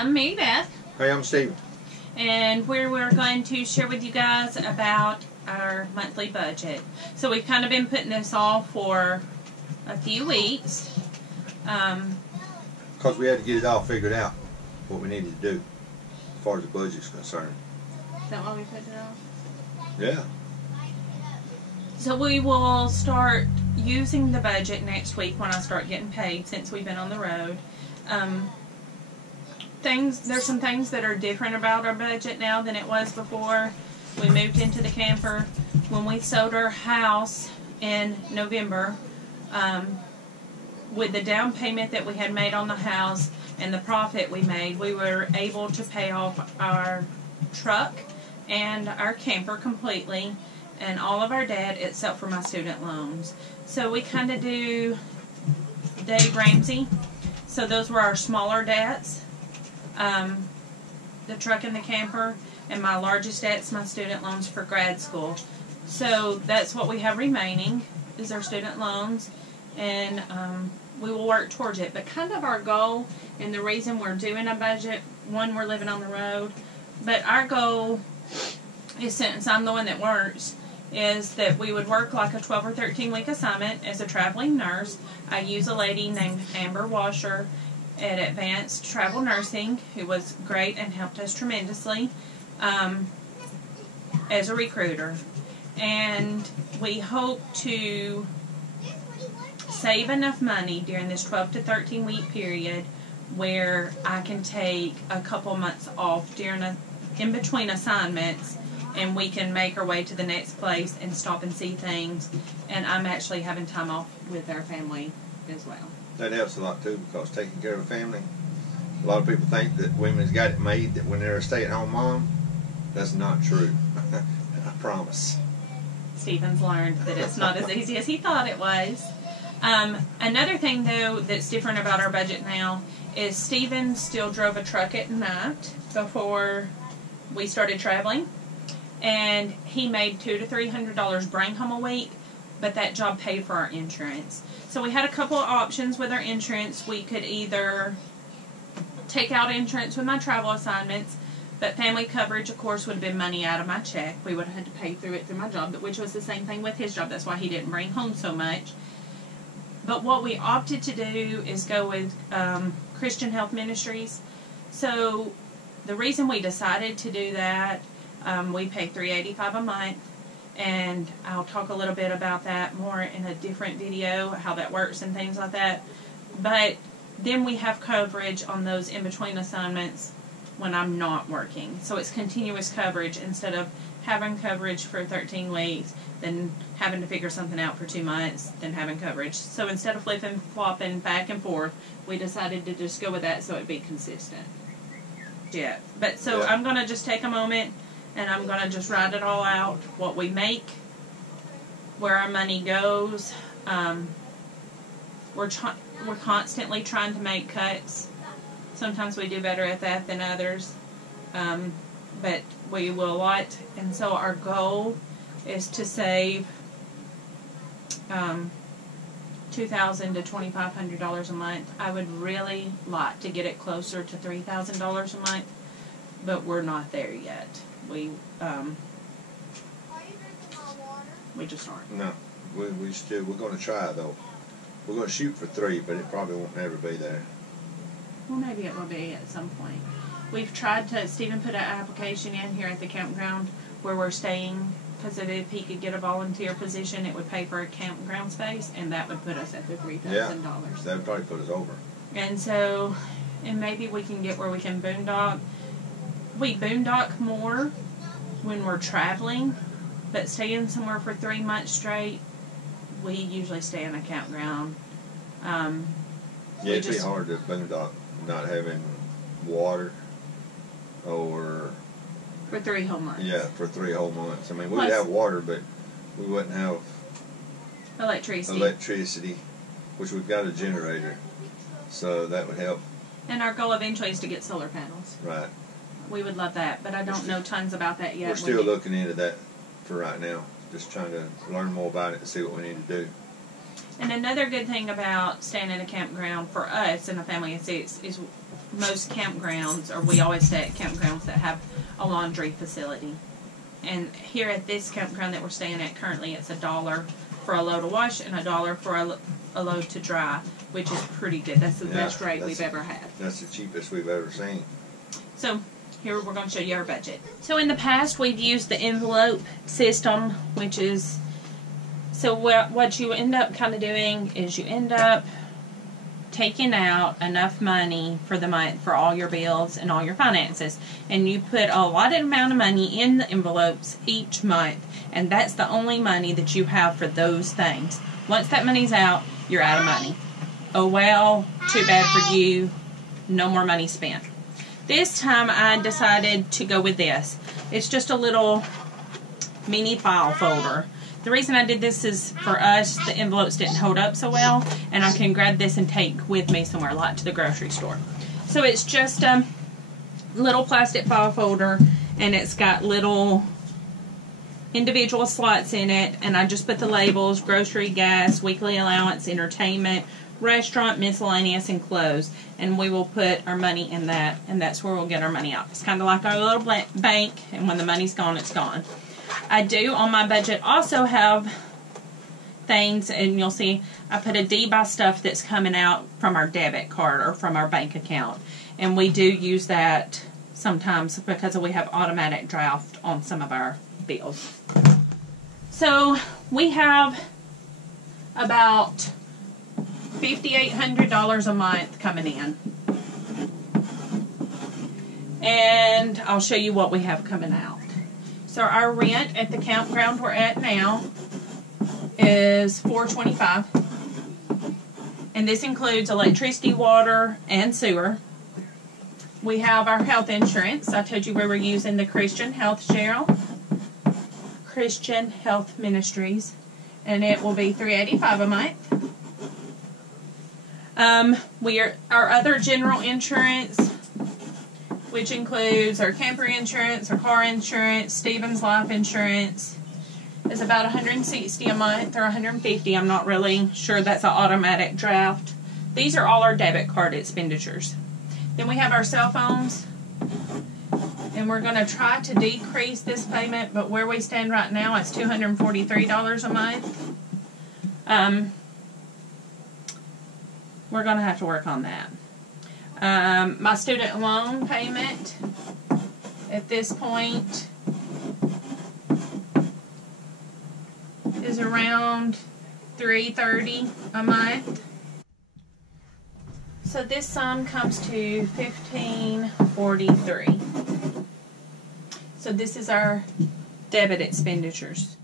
I'm Mary Beth, Hey, I'm Steven. and we're going to share with you guys about our monthly budget. So we've kind of been putting this off for a few weeks. Because we had to get it all figured out, what we needed to do, as far as the budget's concerned. Is that why we put it off? Yeah. So we will start using the budget next week when I start getting paid, since we've been on the road. There's some things that are different about our budget now than it was before we moved into the camper. When we sold our house in November, with the down payment that we had made on the house and the profit we made, we were able to pay off our truck and our camper completely, and all of our debt except for my student loans. So we kind of do Dave Ramsey. So those were our smaller debts, the truck and the camper, and my largest debt's my student loans for grad school. So that's what we have remaining, is our student loans, and we will work towards it. But kind of our goal, and the reason we're doing a budget, one, we're living on the road, but our goal is, since I'm the one that works, is that we would work like a 12 or 13 week assignment as a traveling nurse. I use a lady named Amber Washer at Advanced Travel Nursing, who was great and helped us tremendously as a recruiter. And we hope to save enough money during this 12 to 13 week period where I can take a couple months off in between assignments, and we can make our way to the next place and stop and see things. And I'm actually having time off with our family as well. That helps a lot too, because taking care of a family, a lot of people think that women's got it made, that when they're a stay-at-home mom. That's not true. I promise. Stephen's learned that it's not as easy as he thought it was. Another thing, though, that's different about our budget now is Stephen still drove a truck at night before we started traveling, and he made $200 to $300 bring home a week, but that job paid for our insurance. So we had a couple of options with our insurance. We could either take out insurance with my travel assignments, but family coverage, of course, would have been money out of my check. We would have had to pay through my job, which was the same thing with his job. That's why he didn't bring home so much. But what we opted to do is go with Christian Health Ministries. So the reason we decided to do that, we pay $385 a month, and I'll talk a little bit about that more in a different video, how that works and things like that. But then we have coverage on those in-between assignments when I'm not working. So it's continuous coverage instead of having coverage for 13 weeks, then having to figure something out for 2 months, then having coverage. So instead of flipping, flopping back and forth, we decided to just go with that so it'd be consistent. Yeah. But so I'm going to just take a moment and I'm going to just write it all out, what we make, where our money goes. We're constantly trying to make cuts. Sometimes we do better at that than others, but we will a lot. And so our goal is to save $2,000 to $2,500 a month. I would really like to get it closer to $3,000 a month, but we're not there yet. We just aren't. No, we're going to try though. We're going to shoot for 3, but it probably won't never be there. Well, maybe it will be at some point. We've tried to, Stephen put an application in here at the campground where we're staying, because if he could get a volunteer position, it would pay for a campground space, and that would put us at the $3,000. Yeah, that would probably put us over. And so, and maybe we can get where we can boondock. We boondock more when we're traveling, but staying somewhere for 3 months straight, we usually stay in a campground. Yeah, it'd be hard to boondock not having water or... For 3 whole months. Yeah, for 3 whole months. I mean, we would have water, but we wouldn't have... Electricity, which we've got a generator. So that would help. And our goal eventually is to get solar panels. Right. We would love that, but I don't know tons about that yet. We're still looking into that for right now. Just trying to learn more about it and see what we need to do. And another good thing about staying in a campground for us and a family of 6 is most campgrounds, or we always stay at campgrounds that have a laundry facility. And here at this campground that we're staying at currently, it's $1 for a load to wash and $1 for a load to dry, which is pretty good. That's the best rate we've ever had. That's the cheapest we've ever seen. So here we're going to show you our budget. So in the past, we've used the envelope system, which is, so what you end up kind of doing is you end up taking out enough money for the month for all your bills and all your finances, and you put a allotted amount of money in the envelopes each month, and that's the only money that you have for those things. Once that money's out, you're out of money. Oh well, too bad for you, no more money spent. This time I decided to go with this. It's just a little mini file folder. The reason I did this is for us, the envelopes didn't hold up so well, and I can grab this and take with me somewhere, like to the grocery store. So it's just a little plastic file folder, and it's got little individual slots in it, and I just put the labels: grocery, gas, weekly allowance, entertainment, restaurant, miscellaneous, and clothes. And we will put our money in that, and that's where we'll get our money out. It's kind of like our little bank, and when the money's gone, it's gone. I do, on my budget, also have things, and you'll see I put a D by stuff that's coming out from our debit card or from our bank account. And we do use that sometimes because we have automatic draft on some of our bills. So we have about $5,800 a month coming in. And I'll show you what we have coming out. So our rent at the campground we're at now is $425, and this includes electricity, water, and sewer. We have our health insurance. I told you we were using the Christian Health Ministries, and it will be $385 a month. Our other general insurance, which includes our camper insurance, our car insurance, Stevens life insurance, is about $160 a month or $150. I'm not really sure. That's an automatic draft. These are all our debit card expenditures. Then we have our cell phones, and we're going to try to decrease this payment, but where we stand right now, it's $243 a month. We're going to have to work on that. My student loan payment at this point is around $330 a month. So this sum comes to $1,543. So this is our debit expenditures.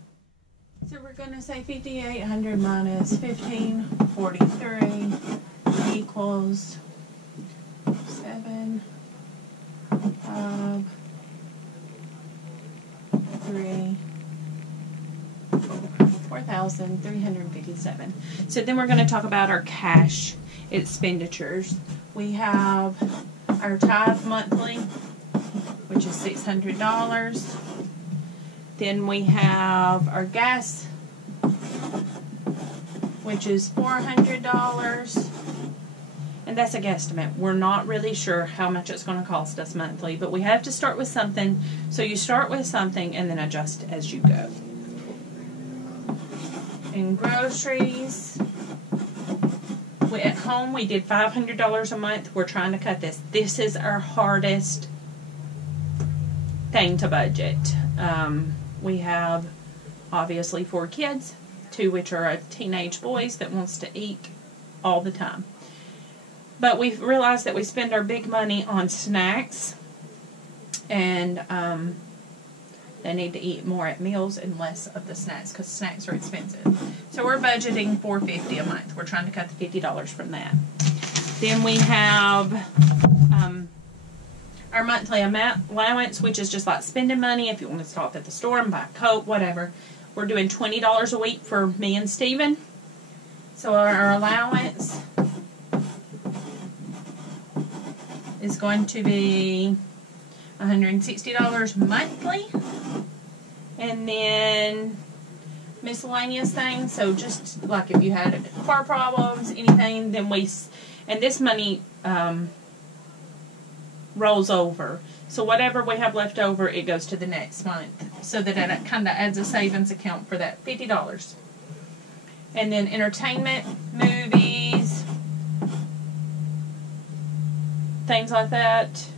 So we're going to say $5,800 minus $1,543 equals 7, 5, 3, 4,357. So then we're going to talk about our cash expenditures. We have our tithe monthly, which is $600. Then we have our gas, which is $400. And that's a guesstimate. We're not really sure how much it's going to cost us monthly, but we have to start with something. So you start with something and then adjust as you go. In groceries, at home we did $500 a month. We're trying to cut this. This is our hardest thing to budget. We have obviously 4 kids, 2 which are teenage boys that wants to eat all the time. But we've realized that we spend our big money on snacks, and they need to eat more at meals and less of the snacks because snacks are expensive. So we're budgeting $450 a month. We're trying to cut the $50 from that. Then we have our monthly allowance, which is just like spending money. If you want to stop at the store and buy a Coke, whatever. We're doing $20 a week for me and Steven. So our allowance is going to be $160 monthly. And then miscellaneous things, so just like if you had car problems, anything, then and this money rolls over. So whatever we have left over, it goes to the next month. So that it kind of adds a savings account for that $50. And then entertainment, movies, things like that.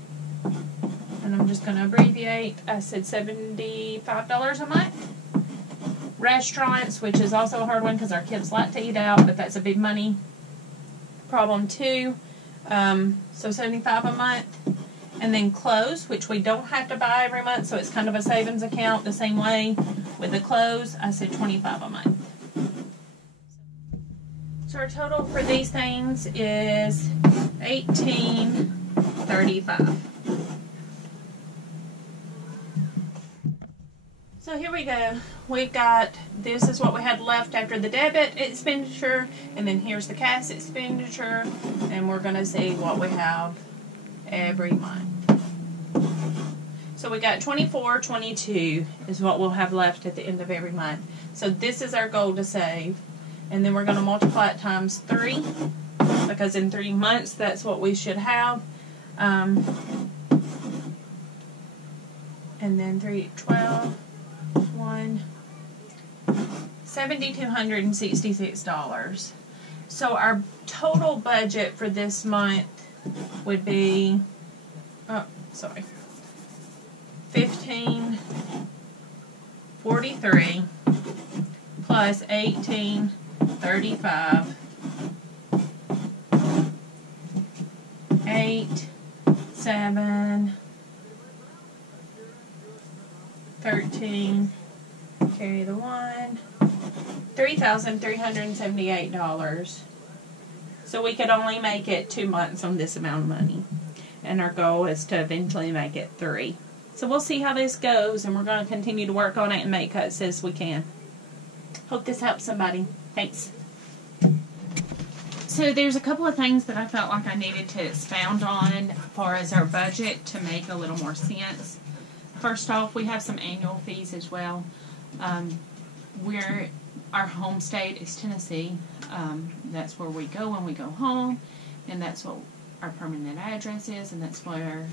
And I'm just going to abbreviate. I said $75 a month. Restaurants, which is also a hard one because our kids like to eat out, but that's a big money problem too. So $75 a month. And then clothes, which we don't have to buy every month, so it's kind of a savings account the same way with the clothes. I said $25 a month. So our total for these things is $18.35. So here we go. We've got, this is what we had left after the debit expenditure, and then here's the cash expenditure, and we're going to see what we have every month. So we got $24.22 is what we'll have left at the end of every month. So this is our goal to save, and then we're going to multiply it times 3, because in 3 months that's what we should have. And then 3, 12, 1, $7,266. So our total budget for this month would be, $1,543 plus $18.35, 8, 7, 13, carry the 1, $3,378. So we could only make it 2 months on this amount of money. And our goal is to eventually make it 3. So we'll see how this goes, and we're going to continue to work on it and make cuts as we can. Hope this helps somebody. Thanks. So there's a couple of things that I felt like I needed to expound on as far as our budget to make a little more sense. First off, we have some annual fees as well. Our home state is Tennessee. That's where we go when we go home, and that's what our permanent address is, and that's where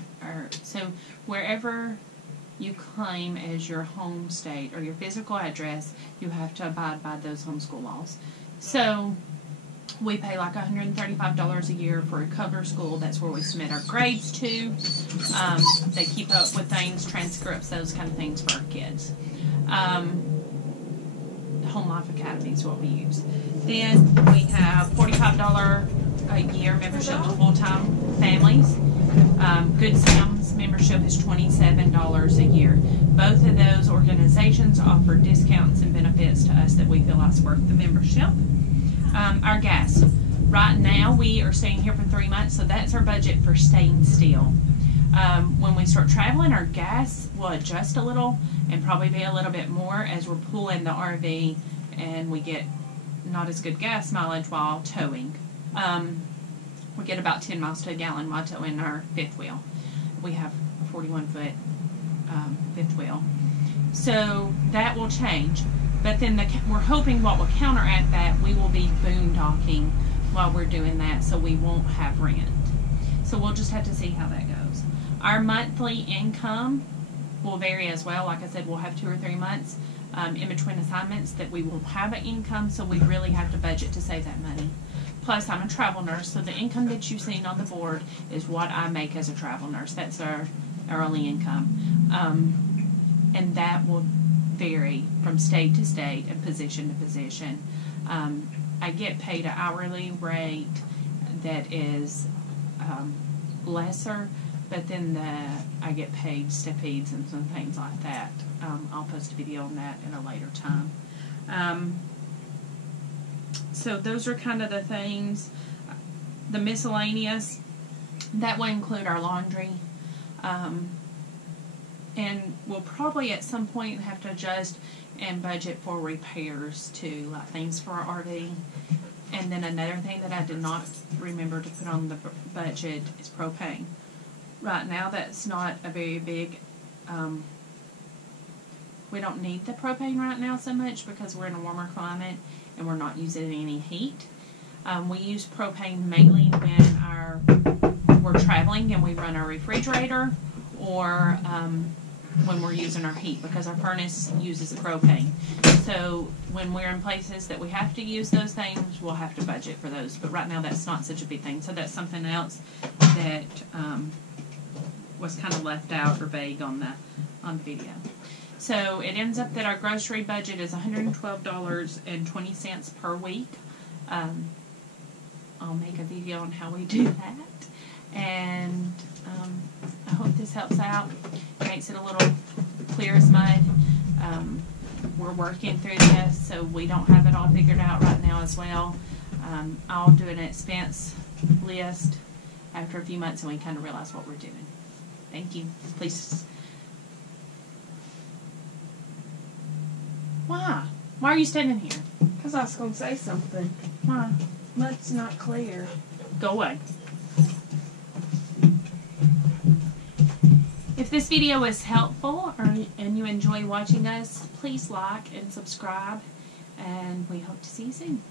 so wherever you claim as your home state or your physical address, you have to abide by those homeschool laws. So we pay like $135 a year for a cover school. That's where we submit our grades to. They keep up with things, transcripts, those kind of things for our kids. Home Life Academy is what we use. Then we have $45 a year membership to full-time families. Good Sam's membership is $27 a year. Both of those organizations offer discounts and benefits to us that we feel like is worth the membership. Our gas. Right now we are staying here for 3 months, so that's our budget for staying still. When we start traveling, our gas will adjust a little and probably be a little bit more as we're pulling the RV and we get not as good gas mileage while towing. We get about 10 miles to a gallon while towing our fifth wheel. We have a 41-foot fifth wheel. So that will change. But then we're hoping what will counteract that, we will be boondocking while we're doing that, so we won't have rent. So we'll just have to see how that goes. Our monthly income will vary as well. Like I said, we'll have 2 or 3 months in between assignments that we won't have an income, so we really have to budget to save that money. Plus, I'm a travel nurse, so the income that you've seen on the board is what I make as a travel nurse. That's our only income. And that will vary from state to state and position to position. I get paid an hourly rate that is lesser, but then I get paid stipends and some things like that. I'll post a video on that at a later time. So those are kind of the things. The miscellaneous, that will include our laundry. And we'll probably at some point have to adjust and budget for repairs too, like things for our RV. And then another thing that I did not remember to put on the budget is propane. Right now that's not a very big, we don't need the propane right now so much because we're in a warmer climate and we're not using any heat. We use propane mainly when we're traveling and we run our refrigerator, or when we're using our heat, because our furnace uses propane. So when we're in places that we have to use those things, we'll have to budget for those. But right now that's not such a big thing. So that's something else that was kind of left out or vague on the video. So it ends up that our grocery budget is $112.20 per week. I'll make a video on how we do that. And I hope this helps out, makes it a little clear as mud. We're working through this, so we don't have it all figured out right now as well. I'll do an expense list after a few months and we kind of realize what we're doing. Thank you. Please. Why? Why are you standing here? Because I was going to say something. Why? Mud's not clear. Go away. If this video was helpful and you enjoy watching us, please like and subscribe, and we hope to see you soon.